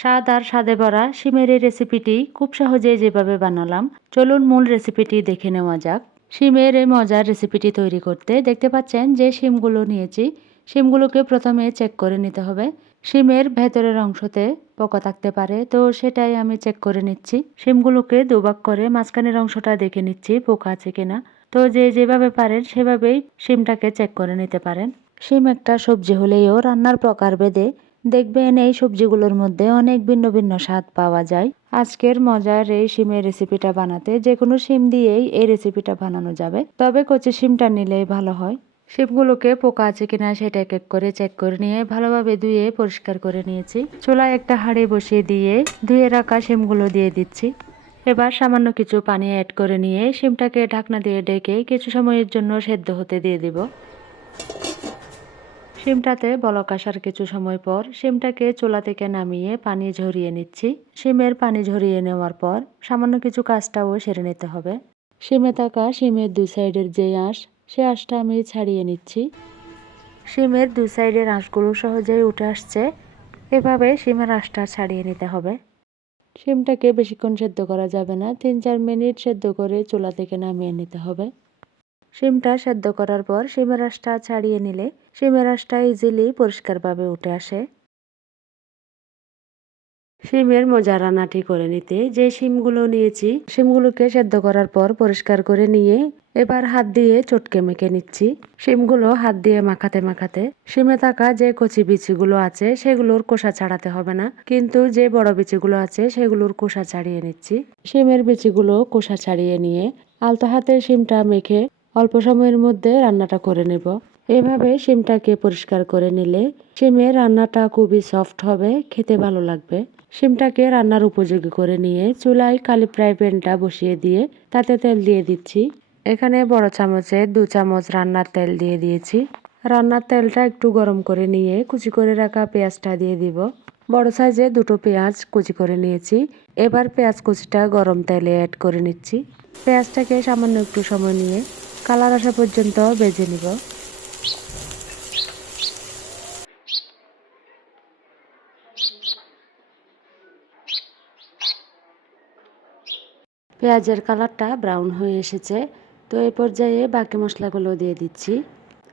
স্বাদ আর স্বাদে ভরা শিমের এই রেসিপিটি খুব সহজেই যেভাবে বানালাম, চলুন মূল রেসিপিটি দেখে নেওয়া যাক। শিমের এই মজার রেসিপিটি তৈরি করতে দেখতে পাচ্ছেন যে শিমগুলো নিয়েছি, শিমগুলোকে প্রথমে চেক করে নিতে হবে। শিমের ভেতরের অংশতে পোকা থাকতে পারে, তো সেটাই আমি চেক করে নিচ্ছি। শিমগুলোকে দুভাগ করে মাঝখানের অংশটা দেখে নিচ্ছি পোকা আছে কিনা। তো যে যেভাবে পারেন সেভাবেই শিমটাকে চেক করে নিতে পারেন। শিম একটা সবজি হলেও রান্নার প্রকার ভেদে দেখবেন এই সবজিগুলোর মধ্যে অনেক ভিন্ন ভিন্ন স্বাদ পাওয়া যায়। আজকের মজার এই শিমের রেসিপিটা বানাতে যে কোনো শিম দিয়েই এই রেসিপিটা বানানো যাবে। তবে কচি শিমটা নিলেই ভালো হয়। শিমগুলোকে পোকা আছে কিনা সেটা এক এক করে চেক করে নিয়ে ভালোভাবে ধুয়ে পরিষ্কার করে নিয়েছি। চুলায় একটা হাঁড়ি বসিয়ে দিয়ে ধুয়ে রাখা শিমগুলো দিয়ে দিচ্ছি। এবার সামান্য কিছু পানি অ্যাড করে নিয়ে শিমটাকে ঢাকনা দিয়ে ডেকে কিছু সময়ের জন্য সেদ্ধ হতে দিয়ে দিব। শিমটাতে বলক আসার কিছু সময় পর শিমটাকে চুলা থেকে নামিয়ে পানি ঝরিয়ে নিচ্ছি। শিমের পানি ঝরিয়ে নেওয়ার পর সামান্য কিছু কাজটাও সেরে নিতে হবে। শিমে থাকা শিমের দুই সাইডের যে আঁশ, সে আঁশটা আমি ছাড়িয়ে নিচ্ছি। শিমের দুই সাইডের আঁশগুলো সহজেই উঠে আসছে। এভাবে শিমের আঁশটা ছাড়িয়ে নিতে হবে। শিমটাকে বেশিক্ষণ সেদ্ধ করা যাবে না। তিন চার মিনিট সেদ্ধ করে চুলা থেকে নামিয়ে নিতে হবে। শিমটা সেদ্ধ করার পর শিমের আঁশটা ছাড়িয়ে নিলে শিমের আঁশটা ইজিলি পরিষ্কারভাবে উঠে আসে। শিমের মজা রান্নাটি করে নিতে যে শিমগুলো নিয়েছি, শিমগুলোকে সেদ্ধ করার পর পরিষ্কার করে নিয়ে এবার হাত দিয়ে চটকে মেখে নিচ্ছি। শিমগুলো হাত দিয়ে মাখাতে মাখাতে শিমে থাকা যে কচি বিচিগুলো আছে সেগুলোর কোষা ছাড়াতে হবে না, কিন্তু যে বড় বিচিগুলো আছে সেগুলোর কোষা ছাড়িয়ে নিচ্ছি। শিমের বিচিগুলো কোষা ছাড়িয়ে নিয়ে আলতো হাতে শিমটা মেখে অল্প সময়ের মধ্যে রান্নাটা করে নেব। এভাবে শিমটাকে পরিষ্কার করে নিলে শিমের রান্নাটা খুবই সফট হবে, খেতে ভালো লাগবে। শিমটাকে রান্নার উপযোগী করে নিয়ে চুলায় কালি ফ্রাই প্যানটা বসিয়ে দিয়ে তাতে তেল দিয়ে দিচ্ছি। এখানে বড় চামচে দু চামচ রান্নার তেল দিয়ে দিয়েছি। রান্নার তেলটা একটু গরম করে নিয়ে কুচি করে রাখা পেঁয়াজটা দিয়ে দিব। বড় সাইজে দুটো পেঁয়াজ কুচি করে নিয়েছি। এবার পেঁয়াজ কুচিটা গরম তেলে অ্যাড করে নিচ্ছি। পেঁয়াজটাকে সামান্য একটু সময় নিয়ে কালার আসা পর্যন্ত বেজে নিব। পেঁয়াজের কালারটা ব্রাউন হয়ে এসেছে। তো এই পর্যায়ে বাকি মশলাগুলো দিয়ে দিচ্ছি।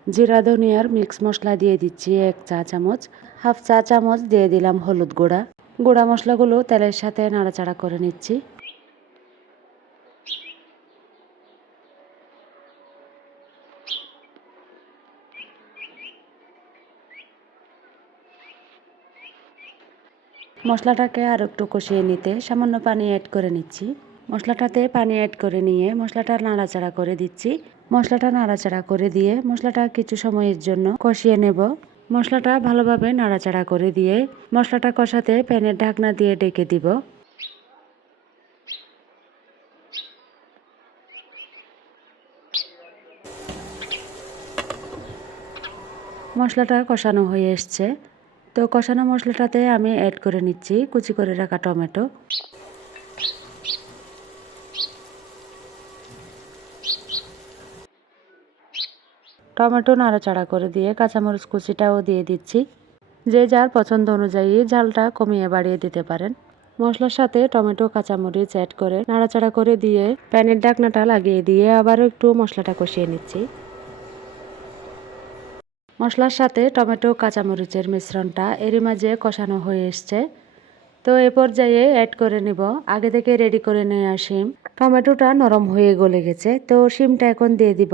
জিরা, ধনিয়ার মিক্স মশলা দিয়ে দিচ্ছি এক চা চামচ। হাফ চা চামচ দিয়ে দিলাম হলুদ গুঁড়া। গুঁড়া মশলাগুলো তেলের সাথে নাড়াচাড়া করে নিচ্ছি। মশলাটাকে আর একটু কষিয়ে নিতে সামান্য পানি অ্যাড করে নিচ্ছি। মশলাটাতে পানি অ্যাড করে নিয়ে মশলাটা নাড়াচাড়া করে দিচ্ছি। মশলাটা নাড়াচাড়া করে দিয়ে মশলাটা কিছু সময়ের জন্য কষিয়ে নেব। মশলাটা ভালোভাবে নাড়াচাড়া করে দিয়ে মশলাটা কষাতে প্যানের ঢাকনা দিয়ে ডেকে দিব। মশলাটা কষানো হয়ে এসছে। তো কষানো মশলাটাতে আমি অ্যাড করে নিচ্ছি, কুচি করে রাখা টমেটো। টমেটো নাড়াচাড়া করে দিয়ে কাঁচামরিচ কুচিটাও দিয়ে দিচ্ছি। যে যার পছন্দ অনুযায়ী ঝালটা কমিয়ে বাড়িয়ে দিতে পারেন। মশলার সাথে টমেটো, কাঁচামরিচ অ্যাড করে নাড়াচাড়া করে দিয়ে প্যানের ডাকনাটা লাগিয়ে দিয়ে আবারও একটু মশলাটা কষিয়ে নিচ্ছি। মশলার সাথে টমেটো, কাঁচামরিচের মিশ্রণটা এরই মাঝে কষানো হয়ে এসছে। তো এ পর্যায়ে অ্যাড করে নিব, আগে থেকে রেডি করে নেওয়া শিম। টমেটোটা নরম হয়ে গলে গেছে, তো শিমটা এখন দিয়ে দিব।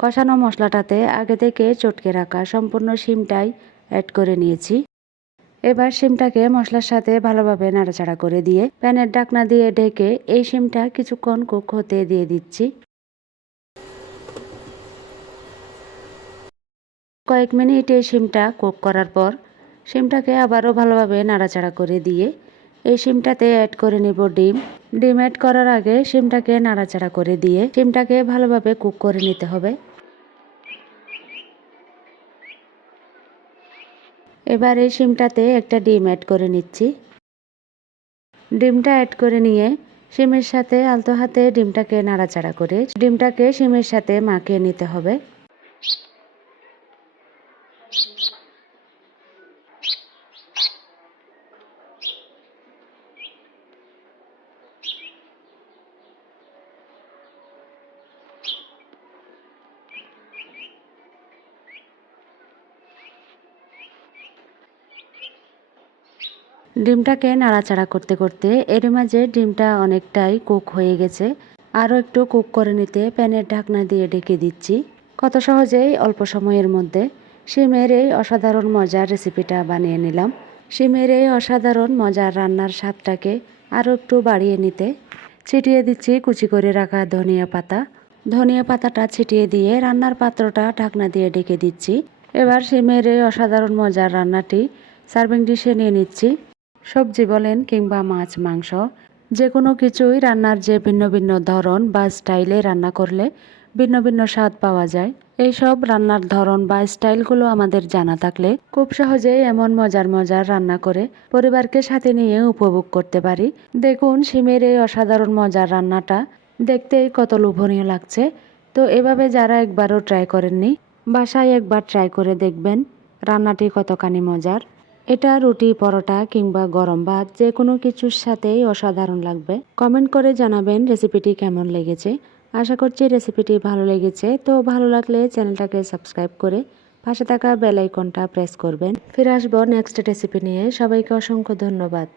কষানো মশলাটাতে আগে থেকে চটকে রাখা সম্পূর্ণ শিমটাই অ্যাড করে নিয়েছি। এবার শিমটাকে মশলার সাথে ভালোভাবে নাড়াচাড়া করে দিয়ে প্যানের ডাকনা দিয়ে ঢেকে এই শিমটা কিছুক্ষণ কুক হতে দিয়ে দিচ্ছি। কয়েক মিনিট এই শিমটা কুক করার পর শিমটাকে আবারও ভালোভাবে নাড়াচাড়া করে দিয়ে এই শিমটাতে অ্যাড করে নেব ডিম। ডিম অ্যাড করার আগে শিমটাকে নাড়াচাড়া করে দিয়ে শিমটাকে ভালোভাবে কুক করে নিতে হবে। এবার এই শিমটাতে একটা ডিম অ্যাড করে নিচ্ছি। ডিমটা অ্যাড করে নিয়ে সিমের সাথে আলতো হাতে ডিমটাকে নাড়াচাড়া করে ডিমটাকে সিমের সাথে মাখিয়ে নিতে হবে। ডিমটাকে নাড়াচাড়া করতে করতে এর মাঝে ডিমটা অনেকটাই কুক হয়ে গেছে। আরও একটু কুক করে নিতে প্যানের ঢাকনা দিয়ে ঢেকে দিচ্ছি। কত সহজেই অল্প সময়ের মধ্যে শিমের এই অসাধারণ মজার রেসিপিটা বানিয়ে নিলাম। শিমের এই অসাধারণ মজার রান্নার স্বাদটাকে আরও একটু বাড়িয়ে নিতে ছিটিয়ে দিচ্ছি কুচি করে রাখা ধনিয়া পাতা। ধনিয়া পাতাটা ছিটিয়ে দিয়ে রান্নার পাত্রটা ঢাকনা দিয়ে ঢেকে দিচ্ছি। এবার শিমের এই অসাধারণ মজার রান্নাটি সার্ভিং ডিশে নিয়ে নিচ্ছি। সবজি বলেন কিংবা মাছ, মাংস যে কোনো কিছুই রান্নার যে ভিন্ন ভিন্ন ধরন বা স্টাইলে রান্না করলে ভিন্ন ভিন্ন স্বাদ পাওয়া যায়। এইসব রান্নার ধরন বা স্টাইলগুলো আমাদের জানা থাকলে খুব সহজেই এমন মজার মজার রান্না করে পরিবারকে সাথে নিয়ে উপভোগ করতে পারি। দেখুন সিমের এই অসাধারণ মজার রান্নাটা দেখতেই কত লোভনীয় লাগছে। তো এভাবে যারা একবারও ট্রাই করেননি, বাসায় একবার ট্রাই করে দেখবেন রান্নাটি কতখানি মজার। এটা রুটি, পরোটা কিংবা গরম ভাত যে কোনো কিছুর সাথেই অসাধারণ লাগবে। কমেন্ট করে জানাবেন রেসিপিটি কেমন লেগেছে। আশা করছি রেসিপিটি ভালো লেগেছে। তো ভালো লাগলে চ্যানেলটাকে সাবস্ক্রাইব করে পাশে থাকা বেল আইকনটা প্রেস করবেন। ফিরে আসব নেক্সট রেসিপি নিয়ে। সবাইকে অসংখ্য ধন্যবাদ।